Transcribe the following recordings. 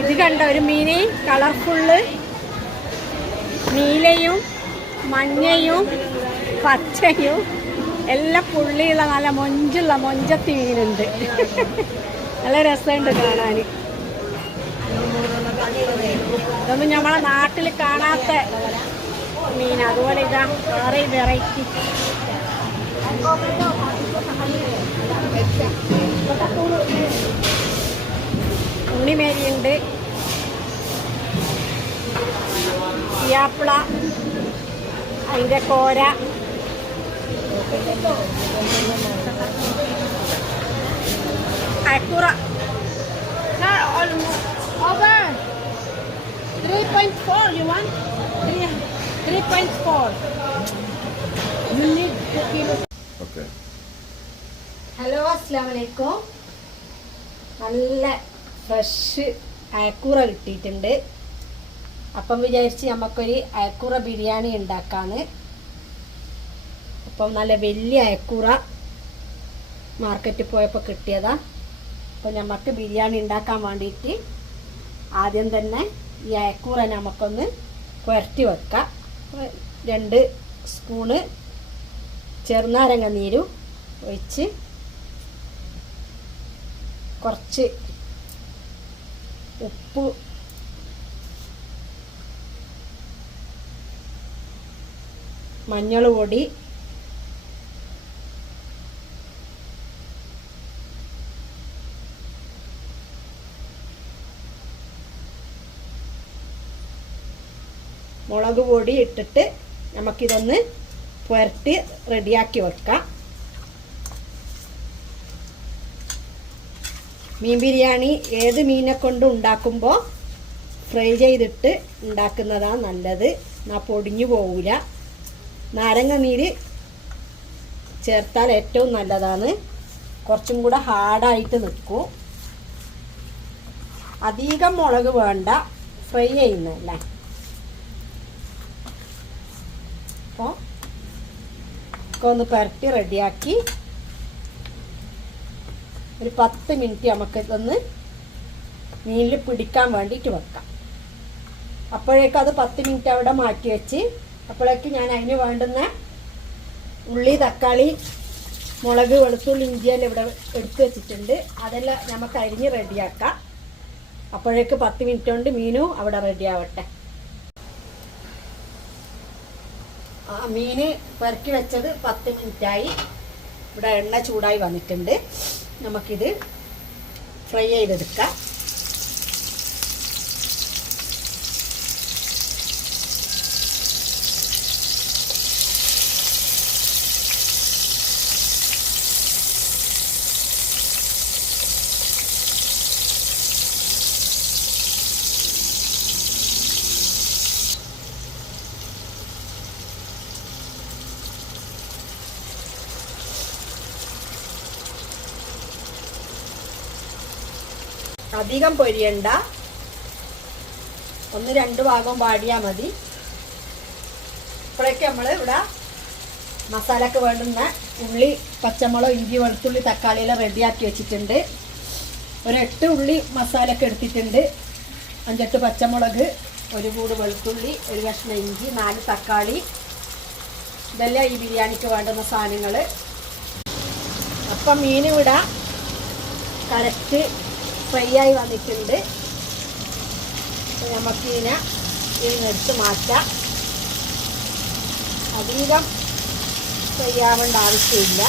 ഇത് കണ്ട ഒരു മീന് കളർഫുള്ള് നീലയും മഞ്ഞയും പച്ചയും എല്ലാം പുള്ളിയുള്ള നല്ല മൊഞ്ചത്തി മീനുണ്ട്. നല്ല രസമുണ്ട് കാണാൻ. ഇതൊന്നും നമ്മളെ നാട്ടിൽ കാണാത്ത മീൻ. അതുപോലെ ഇതാ വേറെ വെറൈറ്റി ഉണ്ണിമേരിയുണ്ട്, പിയാപ്പിള, അതിൻ്റെ കോര, അക്കൂറ. 3.4 you want? 3.4. You need 2 kilos. Okay. Hello, അസ്സലാമു അലൈക്കും. നല്ല ഫ്രഷ് അയക്കൂറ കിട്ടിയിട്ടുണ്ട്. അപ്പം വിചാരിച്ച് നമുക്കൊരു അയക്കൂറ ബിരിയാണി ഉണ്ടാക്കാന്ന്. അപ്പം നല്ല വലിയ അയക്കൂറ മാർക്കറ്റിൽ പോയപ്പോൾ കിട്ടിയതാ. അപ്പോൾ നമുക്ക് ബിരിയാണി ഉണ്ടാക്കാൻ വേണ്ടിയിട്ട് ആദ്യം തന്നെ ഈ അയക്കൂറ നമുക്കൊന്ന് പുരട്ടി വെക്കാം. 2 സ്പൂണ് ചെറുനാരങ്ങ നീരും ഒഴിച്ച് കുറച്ച് ഉപ്പ്, മഞ്ഞൾ പൊടി, മുളക് പൊടി ഇട്ടിട്ട് നമുക്കിതൊന്ന് പുരട്ടി റെഡിയാക്കി വെക്കാം. മീൻ ബിരിയാണി ഏത് മീനെ കൊണ്ടും ഉണ്ടാക്കുമ്പോൾ ഫ്രൈ ചെയ്തിട്ട് ഉണ്ടാക്കുന്നതാണ് നല്ലത്. എന്നാൽ പൊടിഞ്ഞു പോവില്ല. നാരങ്ങ നീര് ചേർത്താൽ ഏറ്റവും നല്ലതാണ്. കുറച്ചും കൂടെ ഹാർഡായിട്ട് നിൽക്കും. അധികം മുളക് വേണ്ട, ഫ്രൈ ചെയ്യുന്നതല്ലേ. അപ്പോൾ ഒന്ന് പുരട്ടി റെഡിയാക്കി ഒരു 10 മിനിറ്റ് നമുക്ക് ഇതൊന്ന് മീനിൽ പിടിക്കാൻ വേണ്ടിയിട്ട് വെക്കാം. അപ്പോഴേക്കും അത് 10 മിനിറ്റ് അവിടെ മാറ്റി വെച്ച് അപ്പോഴേക്ക് ഞാൻ അതിന് വേണ്ടുന്ന ഉള്ളി, തക്കാളി, മുളക്, വെളുത്തുള്ളി, ഇഞ്ചിയെല്ലാം ഇവിടെ എടുത്ത് വെച്ചിട്ടുണ്ട്. അതെല്ലാം നമുക്ക് അരിഞ്ഞ് റെഡിയാക്കാം. അപ്പോഴേക്ക് 10 മിനിറ്റ് കൊണ്ട് മീനും അവിടെ റെഡി ആവട്ടെ. മീന് പെറുക്കി വെച്ചത് 10 മിനിറ്റായി. ഇവിടെ എണ്ണ ചൂടായി വന്നിട്ടുണ്ട്. നമുക്കിത് ഫ്രൈ ചെയ്തെടുക്കാം. അധികം പൊരിയണ്ട, 1-2 ഭാഗം വാടിയാൽ മതി. ഇപ്പോഴേക്ക് നമ്മൾ ഇവിടെ മസാലക്ക് വേണ്ടുന്ന ഉള്ളി, പച്ചമുളക്, ഇഞ്ചി, വെളുത്തുള്ളി, തക്കാളിയെല്ലാം റെഡിയാക്കി വെച്ചിട്ടുണ്ട്. ഒരു 8 ഉള്ളി മസാലക്ക് എടുത്തിട്ടുണ്ട്. 5-8 പച്ചമുളക്, 1 കൂട് വെളുത്തുള്ളി, 1 കഷ്ണം ഇഞ്ചി, 4 തക്കാളി. ഇതെല്ലാം ഈ ബിരിയാണിക്ക് വേണ്ടുന്ന സാധനങ്ങൾ. അപ്പം മീൻ ഇവിടെ കറക്റ്റ് ഫ്രൈ ആയി വന്നിട്ടുണ്ട്. നമുക്കിതിനെ ഇതിനെടുത്ത് മാറ്റാം. അധികം ഫ്രൈ ആവേണ്ട ആവശ്യമില്ല.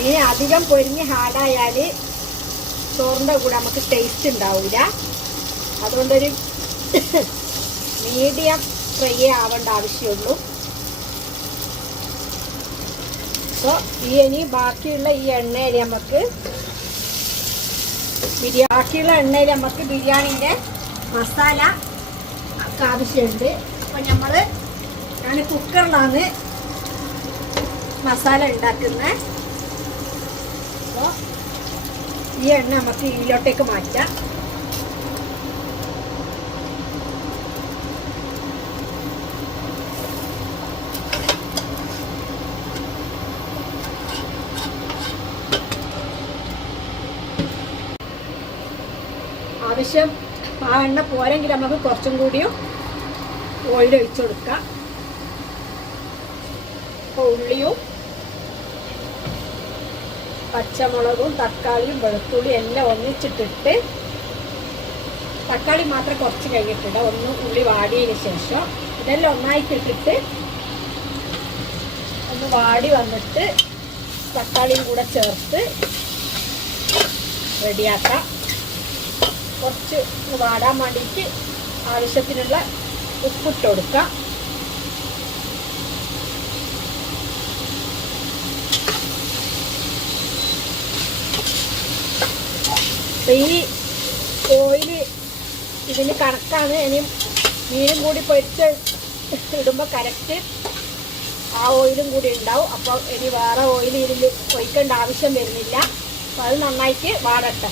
മീൻ അധികം പൊരിഞ്ഞ് ഹാർഡായാൽ ചോറിൻ്റെ കൂടെ നമുക്ക് ടേസ്റ്റ് ഉണ്ടാവില്ല. അതുകൊണ്ടൊരു മീഡിയം ഫ്രൈ ആവേണ്ട ആവശ്യമുള്ളൂ. അപ്പോൾ ഇനി ബാക്കിയുള്ള ഈ എണ്ണയിൽ നമുക്ക് ബാക്കിയുള്ള ബിരിയാണിൻ്റെ മസാല ആവശ്യമുണ്ട്. അപ്പം ഞാൻ കുക്കറിലാണ് മസാല ഉണ്ടാക്കുന്നത്. അപ്പോൾ ഈ എണ്ണ നമുക്ക് ഇതിലോട്ടേക്ക് മാറ്റാം. ആവശ്യം ആ എണ്ണ പോരെങ്കിൽ നമുക്ക് കുറച്ചും കൂടിയും ഓയിൽ ഒഴിച്ചു കൊടുക്കാം. അപ്പോൾ ഉള്ളിയും പച്ചമുളകും തക്കാളിയും വെളുത്തുള്ളി എല്ലാം ഒന്നിച്ചിട്ടിട്ട്, തക്കാളി മാത്രം കുറച്ച് കഴിഞ്ഞിട്ടിടാം, ഒന്ന് ഉള്ളി വാടിയതിന് ശേഷം ഇതെല്ലാം ഒന്നായിട്ടിട്ടിട്ട് ഒന്ന് വാടി വന്നിട്ട് തക്കാളിയും കൂടെ ചേർത്ത് റെഡിയാക്കാം. കുറച്ച് വാടാൻ വേണ്ടിയിട്ട് ആവശ്യത്തിനുള്ള ഉപ്പിട്ട് കൊടുക്കാം. ഈ ഓയിൽ ഇതിന് കണക്കാണ്. ഇനി മീനും കൂടി പൊരിച്ച് ഇടുമ്പോൾ കറക്റ്റ് ആ ഓയിലും കൂടി ഉണ്ടാവും. അപ്പോൾ ഇനി വേറെ ഓയിൽ ഇതിൽ ഒഴിക്കേണ്ട ആവശ്യം വരുന്നില്ല. അപ്പോൾ അത് നന്നായിട്ട് വാടട്ടെ.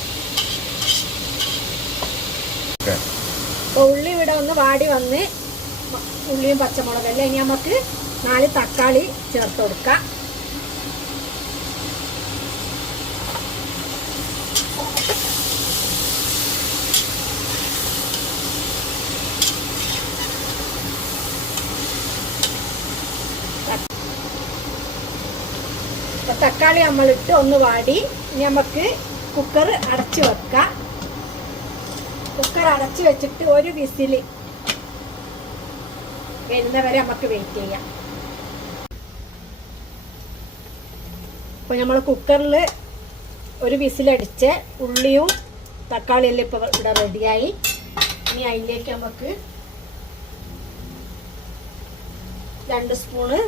അപ്പോൾ ഉള്ളി ഇവിടെ ഒന്ന് വാടി വന്ന് ഉള്ളിയും പച്ചമുളകല്ല, ഇനി നമുക്ക് 4 തക്കാളി ചേർത്ത് കൊടുക്കാം. അപ്പോൾ തക്കാളി നമ്മളിട്ട് ഒന്ന് വാടി, ഇനി നമുക്ക് കുക്കർ അടച്ച് വെക്കാം. കുക്കർ അടച്ച് വെച്ചിട്ട് ഒരു വിസിൽ വരുന്നവരെ നമുക്ക് വെയിറ്റ് ചെയ്യാം. അപ്പോൾ നമ്മൾ കുക്കറിൽ ഒരു വിസിലടിച്ച് ഉള്ളിയും തക്കാളിയെല്ലാം ഇപ്പോൾ ഇവിടെ റെഡിയായി. ഇനി അതിലേക്ക് നമുക്ക് 2 സ്പൂണ്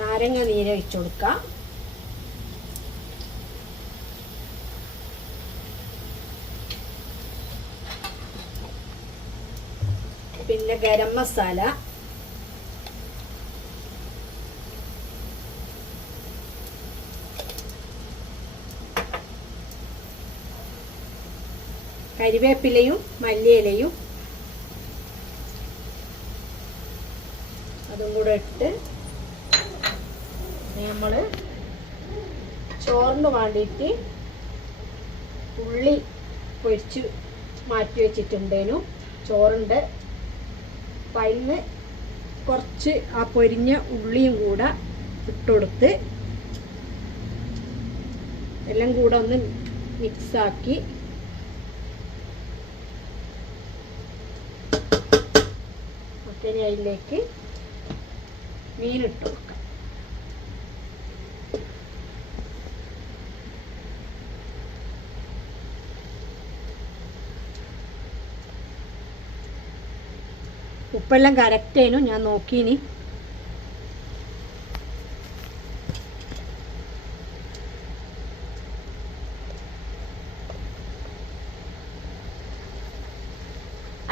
നാരങ്ങ നീര് ഒഴിച്ചു കൊടുക്കാം. പിന്നെ ഗരം മസാല, കരിവേപ്പിലയും മല്ലിയിലയും അതും കൂടെ ഇട്ട് നമ്മൾ ചോറിന് വേണ്ടിയിട്ട് ഉള്ളി പൊരിച്ച് മാറ്റി വെച്ചിട്ടുണ്ടേനു. ചോറുണ്ട്. അപ്പം അതിന് കുറച്ച് ആ പൊരിഞ്ഞ ഉള്ളിയും കൂടെ ഇട്ടുകൊടുത്ത് എല്ലാം കൂടെ ഒന്ന് മിക്സാക്കി ഇനി അതിലേക്ക് മീനിട്ട് കൊടുക്കാം. ഉപ്പെല്ലാം കറക്റ്റ് ആയിരുന്നു, ഞാൻ നോക്കീനി.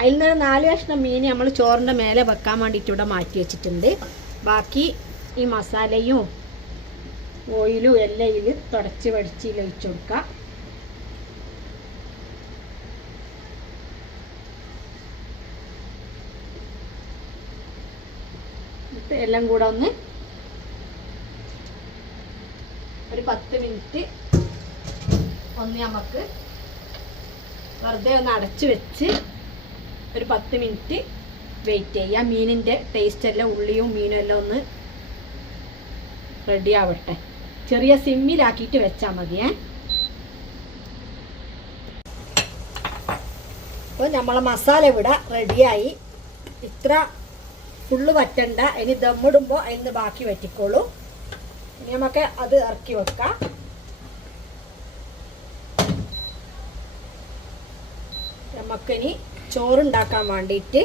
അതിൽ നിന്ന് 4 കഷ്ണം മീൻ നമ്മൾ ചോറിൻ്റെ മേലെ വെക്കാൻ വേണ്ടിയിട്ട് ഇവിടെ മാറ്റി വെച്ചിട്ടുണ്ട്. ബാക്കി ഈ മസാലയും ഓയിലും എല്ലാം ഇതിൽ തുടച്ച് വടിച്ച് ഒഴിച്ചു കൊടുക്കാം. എല്ലാം കൂടെ ഒന്ന് ഒരു 10 മിനിറ്റ് ഒന്ന് നമുക്ക് വെറുതെ ഒന്ന് അടച്ചു വെച്ച് ഒരു 10 മിനിറ്റ് വെയിറ്റ് ചെയ്യാം. മീനിൻ്റെ ടേസ്റ്റ് എല്ലാം ഉള്ളിയും മീനും എല്ലാം ഒന്ന് റെഡി ആവട്ടെ. ചെറിയ സിമ്മിലാക്കിയിട്ട് വെച്ചാൽ മതിയേ. അപ്പോൾ നമ്മളെ മസാല ഇവിടെ റെഡിയായി. ഇത്ര ഫുള്ള് വറ്റണ്ട. ഇനി ദമ്മിടുമ്പോൾ അതിൽ നിന്ന് ബാക്കി വറ്റിക്കോളൂ. ഇനി നമുക്ക് അത് ഇറക്കി വെക്കാം. നമുക്കിനി ചോറുണ്ടാക്കാൻ വേണ്ടിയിട്ട്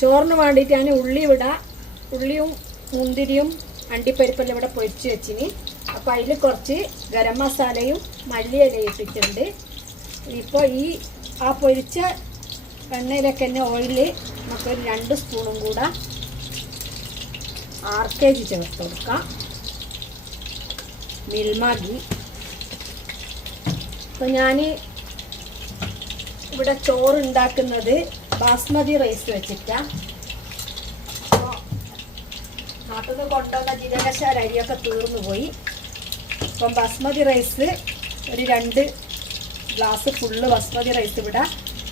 ചോറിന് വേണ്ടിയിട്ട് ഞാൻ ഉള്ളിയും മുന്തിരിയും അണ്ടിപ്പരിപ്പെല്ലാം ഇവിടെ പൊരിച്ച് വെച്ചിന്. അപ്പോൾ അതിൽ കുറച്ച് ഗരം മസാലയും മല്ലിയിലയും ഇട്ടിട്ടുണ്ട്. ഇപ്പോൾ ആ പൊരിച്ച എണ്ണയിലേക്ക് തന്നെ ഓയിൽ നമുക്കൊരു 2 സ്പൂണും കൂടെ RKG ചേർത്ത് കൊടുക്കാം. മിൽമ ഗീ. അപ്പോൾ ഞാൻ ഇവിടെ ചോറ് ഉണ്ടാക്കുന്നത് ബാസ്മതി റൈസ് വെച്ചിട്ടാണ്. അപ്പോൾ നാട്ടിൽ നിന്ന് കൊണ്ടുവന്ന ജീരകശാല അരിയൊക്കെ തീർന്നു പോയി. അപ്പം ബാസ്മതി റൈസ് ഒരു 2 ഗ്ലാസ് ഫുള്ള് ബാസ്മതി റൈസ് ഇവിടെ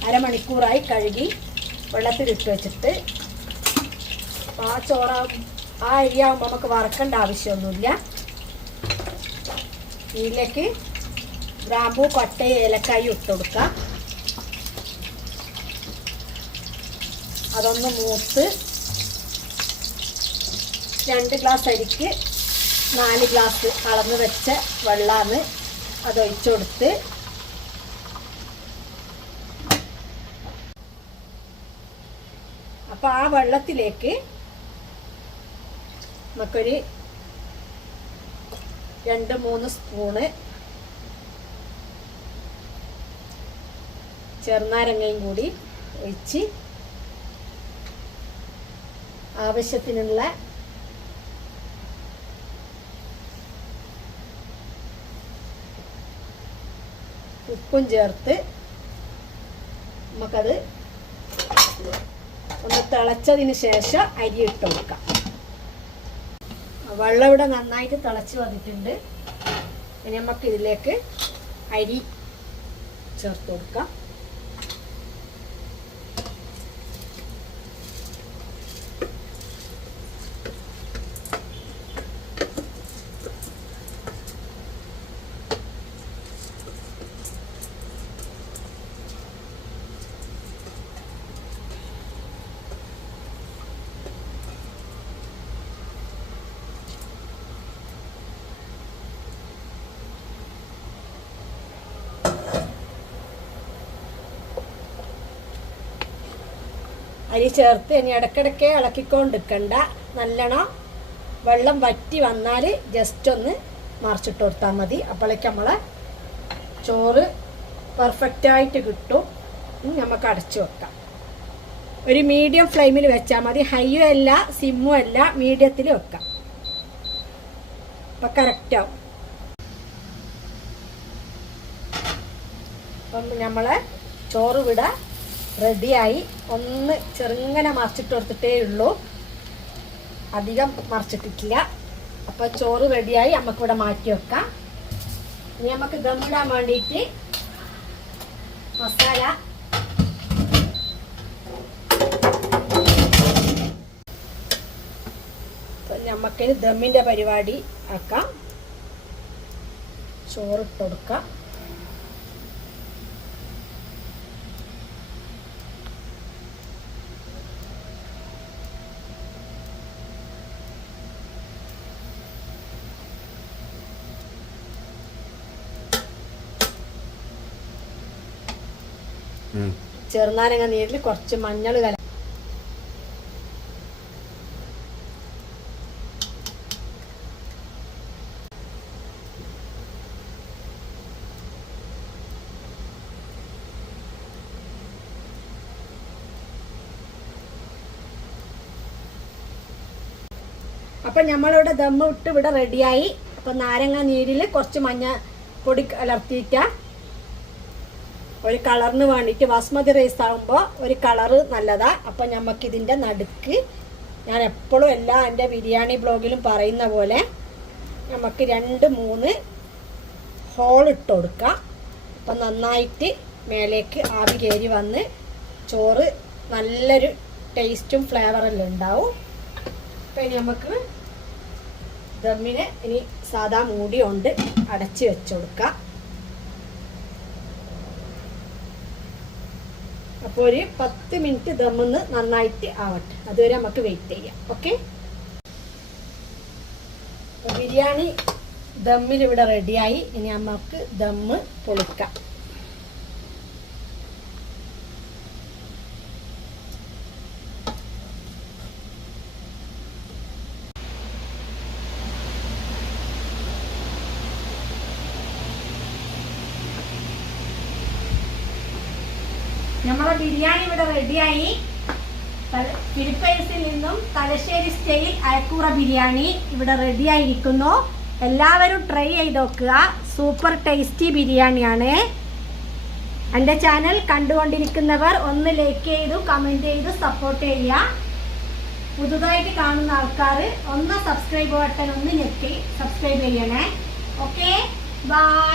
അരമണിക്കൂറായി കഴുകി വെള്ളത്തിലിട്ട് വെച്ചിട്ട്, ആ അരിയാകുമ്പോൾ നമുക്ക് വറക്കേണ്ട ആവശ്യമൊന്നുമില്ല. ഇതിലേക്ക് ഗ്രാമ്പൂ, പട്ട, ഏലക്കായും ഇട്ട് കൊടുക്കാം. അതൊന്ന് മൂത്ത് 2 ഗ്ലാസ് അരിക്ക് 4 ഗ്ലാസ് അളന്ന് വെച്ച വെള്ളമാണ് അതൊഴിച്ചു കൊടുത്ത് അപ്പോൾ ആ വെള്ളത്തിലേക്ക് നമുക്കൊരു 2-3 സ്പൂണ് ചെറുനാരങ്ങയും കൂടി ഒഴിച്ച് ആവശ്യത്തിനുള്ള ഉപ്പും ചേർത്ത് നമുക്കത് ഒന്ന് തിളച്ചതിന് ശേഷം അരി ഇട്ട് കൊടുക്കാം. വെള്ളം ഇവിടെ നന്നായിട്ട് തിളച്ച് വന്നിട്ടുണ്ട്. ഇനി നമുക്ക് ഇതിലേക്ക് അരി ചേർത്ത് കൊടുക്കാം. അരി ചേർത്ത് ഇനി ഇടയ്ക്കിടയ്ക്ക് ഇളക്കിക്കൊണ്ടിരിക്കണ്ട. നല്ലോണം വെള്ളം വറ്റി വന്നാൽ ജസ്റ്റ് ഒന്ന് മറിച്ചിട്ട് കൊടുത്താൽ മതി. അപ്പോഴേക്ക് നമ്മളെ ചോറ് പെർഫെക്റ്റായിട്ട് കിട്ടും. നമുക്ക് അടച്ചു വെക്കാം. ഒരു മീഡിയം ഫ്ലെയിമിൽ വെച്ചാൽ മതി. ഹൈയും അല്ല സിമ്മും അല്ല, മീഡിയത്തിൽ വെക്കാം. അപ്പം കറക്റ്റാവും. അപ്പം നമ്മളെ ചോറ് ഇവിടെ റെഡിയായി. ഒന്ന് ചെറുങ്ങനെ മറിച്ചിട്ട് കൊടുത്തിട്ടേ ഉള്ളൂ, അധികം മറിച്ചിട്ടിട്ടില്ല. അപ്പോൾ ചോറ് റെഡിയായി, നമുക്കിവിടെ മാറ്റി വെക്കാം. ഇനി നമുക്ക് ദമ്മിടാൻ വേണ്ടിയിട്ട് മസാല നമുക്കിനി ദമ്മിൻ്റെ പരിപാടി ആക്കാം. ചോറിട്ട് കൊടുക്കാം. ചെറുനാരങ്ങ നീരിൽ കുറച്ച് മഞ്ഞൾ കല അപ്പം നമ്മളിവിടെ ദമ്മ് ഇട്ട് ഇവിടെ റെഡിയായി. അപ്പം നാരങ്ങ നീരിൽ കുറച്ച് മഞ്ഞ പൊടി കലർത്തിയിട്ട ഒരു കളറിന് വേണ്ടിയിട്ട്. ബാസ്മതി റൈസ് ആകുമ്പോൾ ഒരു കളറ് നല്ലതാണ്. അപ്പം നമുക്കിതിൻ്റെ നടുക്ക് ഞാൻ എപ്പോഴും എൻ്റെ ബിരിയാണി ബ്ലോഗിലും പറയുന്ന പോലെ നമുക്ക് 2-3 ഹോൾ ഇട്ട് കൊടുക്കാം. അപ്പം നന്നായിട്ട് മേലേക്ക് ആവി കയറി വന്ന് ചോറ് നല്ലൊരു ടേസ്റ്റും ഫ്ലേവറെല്ലാം ഉണ്ടാവും. അപ്പം ഇനി നമുക്ക് ദമ്മിന് ഇനി സാധാ മൂടി കൊണ്ട് അടച്ച് വെച്ച് കൊടുക്കാം. അപ്പോൾ ഒരു 10 മിനിറ്റ് ദമ്മൊന്ന് നന്നായിട്ട് ആവട്ടെ, അതുവരെ നമുക്ക് വെയിറ്റ് ചെയ്യാം. ഓക്കെ, ബിരിയാണി ദമ്മിൽ ഇവിടെ റെഡിയായി. ഇനി നമുക്ക് ദമ്മ് പൊളിക്കാം. നമ്മളെ ബിരിയാണി ഇവിടെ റെഡിയായി. ഫിലിപ്പൈൻസിൽ നിന്നും തലശ്ശേരി സ്റ്റൈൽ അയക്കൂറ ബിരിയാണി ഇവിടെ റെഡിയായിരിക്കുന്നു. എല്ലാവരും ട്രൈ ചെയ്ത് നോക്കുക. സൂപ്പർ ടേസ്റ്റി ബിരിയാണിയാണ്. എൻ്റെ ചാനൽ കണ്ടുകൊണ്ടിരിക്കുന്നവർ ഒന്ന് ലൈക്ക് ചെയ്തു കമൻറ്റ് ചെയ്തു സപ്പോർട്ട് ചെയ്യുക. പുതുതായിട്ട് കാണുന്ന ആൾക്കാർ ഒന്ന് സബ്സ്ക്രൈബ് ബട്ടൺ ഒന്ന് ഞെക്കി സബ്സ്ക്രൈബ് ചെയ്യണേ. Okay, by.